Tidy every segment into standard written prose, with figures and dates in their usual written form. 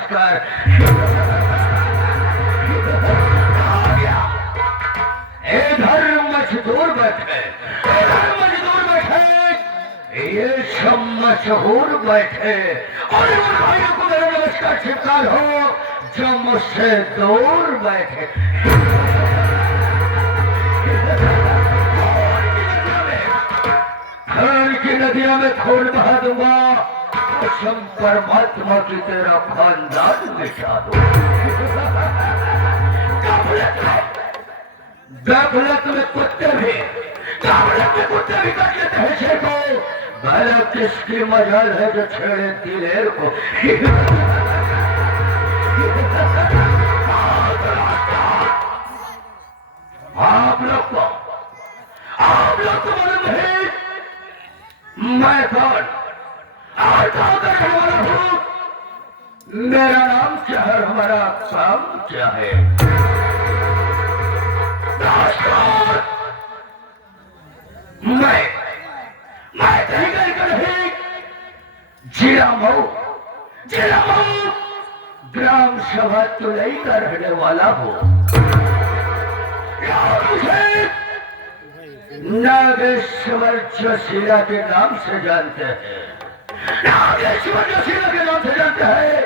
नमस्कार। इधर मजदूर बैठे, इधर मजदूर बैठे, ये सब मशहूर बैठे और उन भाइयों को मेरा नमस्कार स्वीकार हो जो मुझसे दूर बैठे। खून की नदियों में खून बहा दूंगा, कसम परमात्मा की तेरा खानदान मिटा दूंगा। गफलत में कुत्ते भी काट लेते हैं शेर को। भला किसकी मजाल है जो छेड़े दिलेर को। आप लोग को मालूम है मैं कौन और कहाँ का रहने वाला हूँ? मेरा नाम क्या है, हमारा काम क्या है? मैं कहीं का नहीं, जिला मऊ ग्राम सभा तुलई का रहने वाला हूँ। मुझे नागेश्वर जोशीला के नाम से जानते हैं। नागेश्वर जोशीला के नाम से जानते हैं।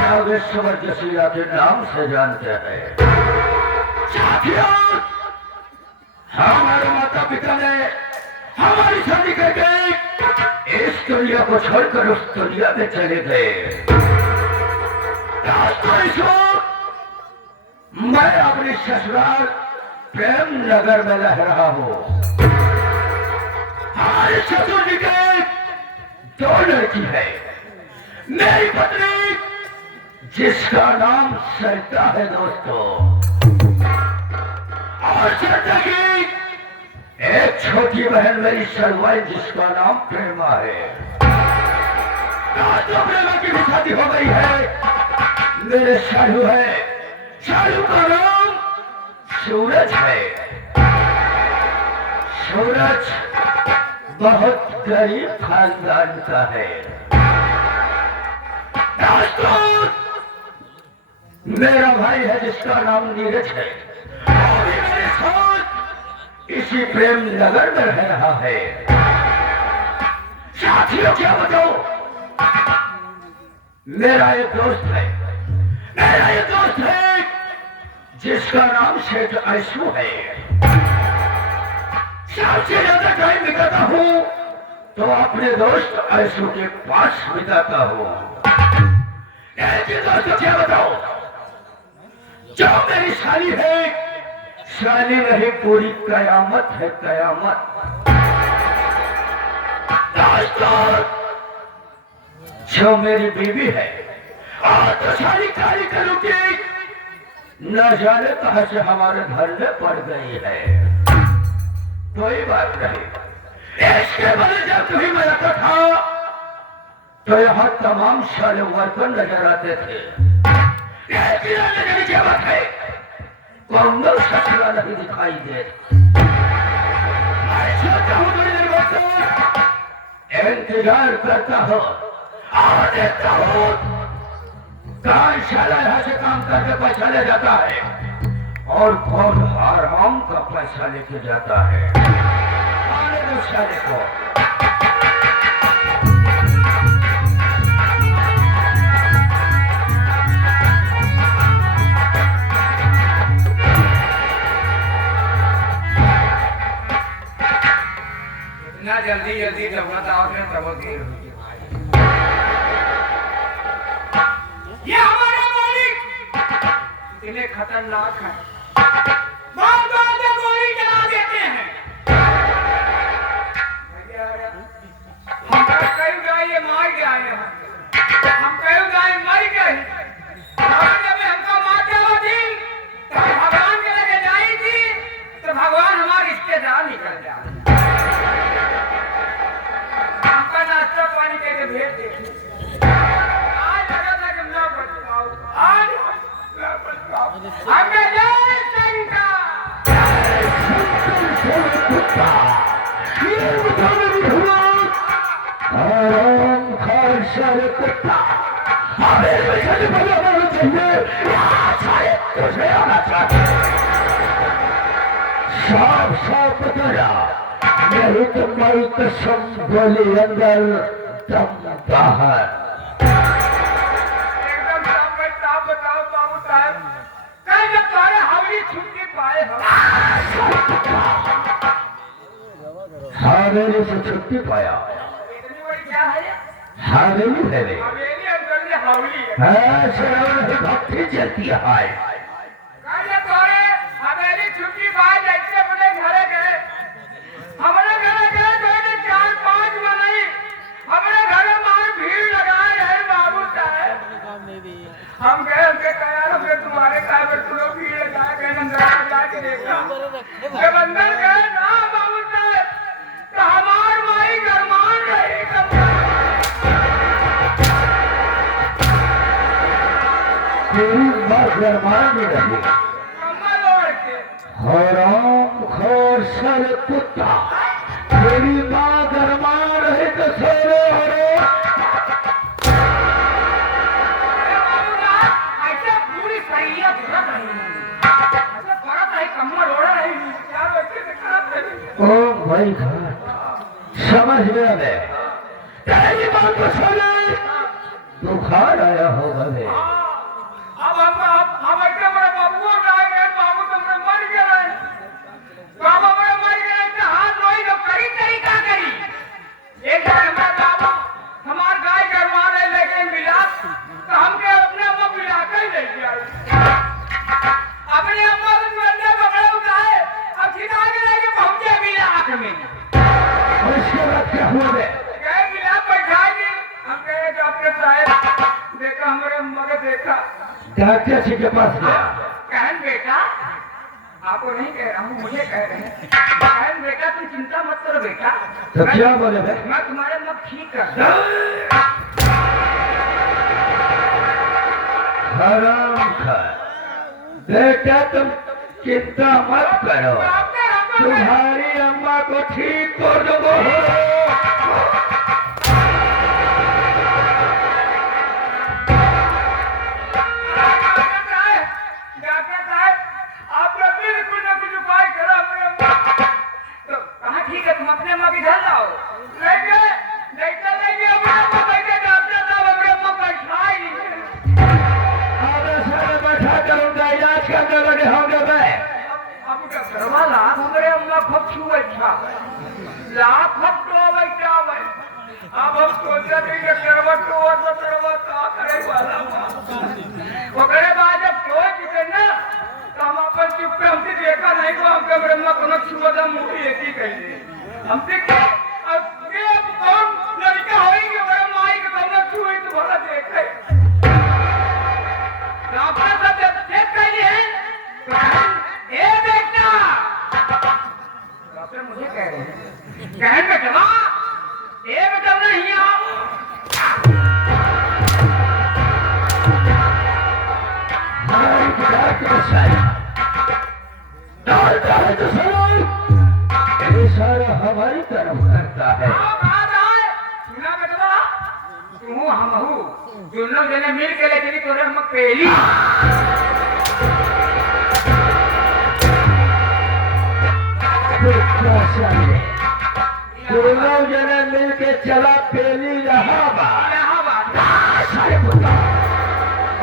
नागेश्वर जोशीला के नाम से जानते हैं। साथियों, हमारे माता पिता ने हमारी शादी करके इस दुनिया को छोड़कर उस दुनिया में चले गए। मैं अपनी ससुराल प्रेम नगर में रह रहा हूँ। हमारे ससुर जी के दो लड़की है। मेरी पत्नी जिसका नाम सरिता है दोस्तों, और सरिता की एक छोटी बहन मेरी सरवाई जिसका नाम प्रेमा है। तो प्रेमा की भी शादी हो गई है। मेरे शालू है, शालू का नाम सूरज है। सूरज बहुत गरीब खानदान का है। मेरा भाई है जिसका नाम नीरज है, और मेरे साथ इसी प्रेम नगर में रह रहा है। साथियों क्या बताओ, मेरा एक दोस्त है जिसका नाम शेख आयशू है। सबसे ज्यादा टाइम बिताता हूँ तो अपने दोस्त आयशू के पास बिताता हूँ। दोस्तों क्या बताओ, जो मेरी साली है, साली नहीं पूरी कयामत है, कयामत। दोस्तों, जो मेरी बीवी है, और तो साली काली करूँगी, न जाने कहां से हमारे घर में पड़ गई है। कोई बात नहीं, इसके बाद जब कभी मैं आता था तो यहाँ तमाम सारे वर्कर नजर आते थे। लेकिन क्या बात है, कौंगल ससुरा नहीं दिखाई दे। इंतजार करता हो और देखता हो कौन शाला यहाँ से काम करके पैसा ले जाता है और कौन हराम का पैसा लेके जाता है। आने दो शाले को। इतना जल्दी जरूरत आओ में प्रभु देर होगी। ये हमारा मालिक इतने खतरनाक है, बार बार में गोली चला देते हैं। हम कई गाय मार के आए हैं, हम कई गाय मर गई। जब हमको मारते होती तो भगवान के लगे जाई थी तो भगवान हमारे रिश्तेदार निकल जाए। हमका नाश्ता पानी के भेज देते। आज लगा था कि ना बच पाऊं, आज ना बच पाऊं। हमें जय शंकर। आराम खान सारे कुत्ता चाहिए या सारे तुझे आना चाहिए। साफ साफ बताया, नहीं तो मेरी कसम गोली अंदर दम बाहर। एकदम साफ बताओ बाबू साहब, कल जब तुम्हारे हवली छुट्टी पाए हम हवेली से छुट्टी पाया। इतनी बड़ी क्या है? हवेली है रे, हवेली अंकल ने हवली है। शराब भक्ति जलती है। कल जब तुम्हारे हवेली छुट्टी पाए जैसे अपने घरे गए, हमारे घरे गए तो 4-5 बनाई हमारे घरे मार भीड़ लगाए है बाबू साहब। हम गए हमके कहा हमके तुम्हारे काय पर तुम लोग भीड़ लगा के अंदर जाके देखा जब अंदर गए ना बाबू साहब तो हमार माई गरमान रही तेरी माँ गरमान में रही। कम्बल ओढ़ के हराम खोर सर कुत्ता, तेरी माँ गरमान रहे तो सोरो हरो। बाबू साहब ऐसे पूरी सैयत रख रही ऐसे फरक है कम्बल ओढ़ रही क्या वैसे दिखा रही। ओ भाई घाट समझ में आ गए, तेरी बात को सुने बुखार आया होगा रे। अब हम ऐसे बड़े बाबू ना गए बाबू तुमने मर गए बाबा बड़े मर गए तो हाथ रोई तो करी तरीका करी एक बार हमारे बाबू हमार गाय गरवा रहे लेके मिला तो हमके अपने अम्मा मिला कर ले गया अपने अम्मा को बंदे पकड़े उठाए अब छिपा के लेके पहुंचे मिला आंख में और इसके बाद क्या हुआ रे? गए मिला बैठा के हम कहे डॉक्टर साहब देखा हमारे अम्मा को देखा डॉक्टर जी के पास गया। कहन बेटा आपको नहीं कह रहा हूँ मुझे कह रहे हैं कहन बेटा तुम चिंता मत करो बेटा तो क्या बोले भाई? मैं तुम्हारे मत ठीक कर दूं। हराम खाए बेटा, तुम चिंता मत करो, डॉक्टर हमको तुम्हारी अम्मा को ठीक कर दूंगा। डॉक्टर साहब आप लोग भी कुछ ना कुछ उपाय करो हमारे अम्मा तो कहाँ ठीक है तुम अपने अम्मा की घर लाओ लेके अपने अम्मा बैठे डॉक्टर साहब अपने अम्मा बैठा ही नहीं आधा सारे बैठा कर उनका इलाज करने लगे होंगे मैं। अब डॉक्टर वाला हमारे अम्मा खूब छुए था लाख तो बैठा हुआ अब हम सोचा थे कि करवट का करे वाला ओकरे बाद जब सोच के ना तो हम अपन चुप पे हमसे देखा नहीं को हमके ब्रह्मा कोनो छुआ दा मुंह एक ही कही हमसे के अब ये कौन लड़का होई कि ब्रह्मा आई के कोनो छुई तो भला देखे डॉक्टर साहब जब चेक करी है तो ए बेटा डॉक्टर मुझे कह रहे हैं कहन बेटा ए बेटा नहीं आओ हमारी गुजारत में सारी डालता है तो सुनो, ये सारा हमारी तरफ करता है। सुना बेटवा तू हम हूँ दोनों जने मिल के ले चली तोरे हम पहली दोनों जने मिल के चला पहली इलाहाबाद। सारे पुत्र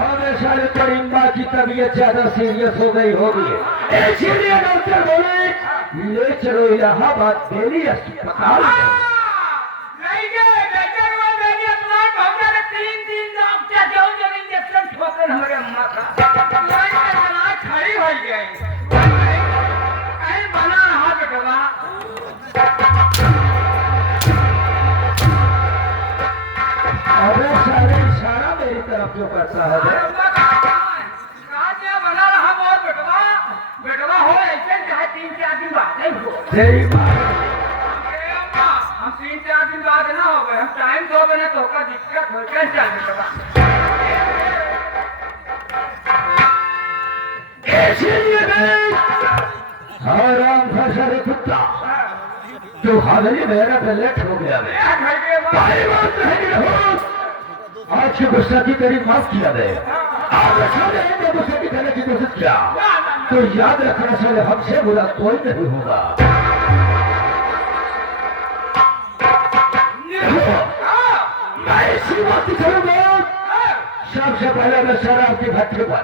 और सारे तेरी माँ की तबीयत ज्यादा सीरियस हो गई होगी, इसीलिए डॉक्टर बोले ले चलो इलाहाबाद पहली अस्पताल में। नहीं गए डॉक्टर वो मेरी अपना पहुंचा के 3 डॉक्टर जो जो इंजेक्शन ठोकर हमारे अम्मा का वही इतना खड़ी हो गई कहीं बना रहा बेटवा अबे सारे इशारा मेरी तरफ जो करता है बे। बना रहा और बेटवा बेटवा हो ऐसे चाहे 3-4 दिन बाद नहीं हो तेरी माँ अरे अम्मा हम 3-4 दिन बाद ना हो गए हम टाइम दो बने तो का दिक्कत हो चल चल बेटवा इसीलिए हराम फसर कुत्ता तो हवेली मेरा पे लेट हो गया मैं। घर के बाद भाई बात नहीं हो, आज की गुस्सा की तेरी माफ किया गया। अगर साले हमने मुझसे दिखाने की कोशिश किया तो याद रखना साले हमसे बुरा कोई नहीं होगा। मैं इसी बात करूंगा। सबसे पहले मैं शराब की भट्टी पर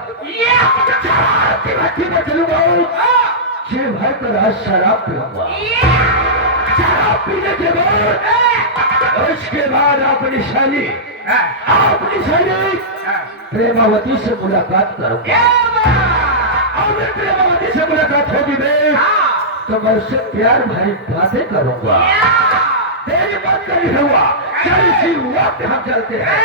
चलूंगा। जी भर कर आज शराब पीऊंगा। शराब पीने के बाद उसके बाद अपनी शैली प्रेमावती से मुलाकात करूंगा। अगर प्रेमावती से मुलाकात होगी मैं तो मैं उससे प्यार भरी बातें करूंगा। तेरी बात नहीं हुआ, चल इसी वक्त हम चलते हैं।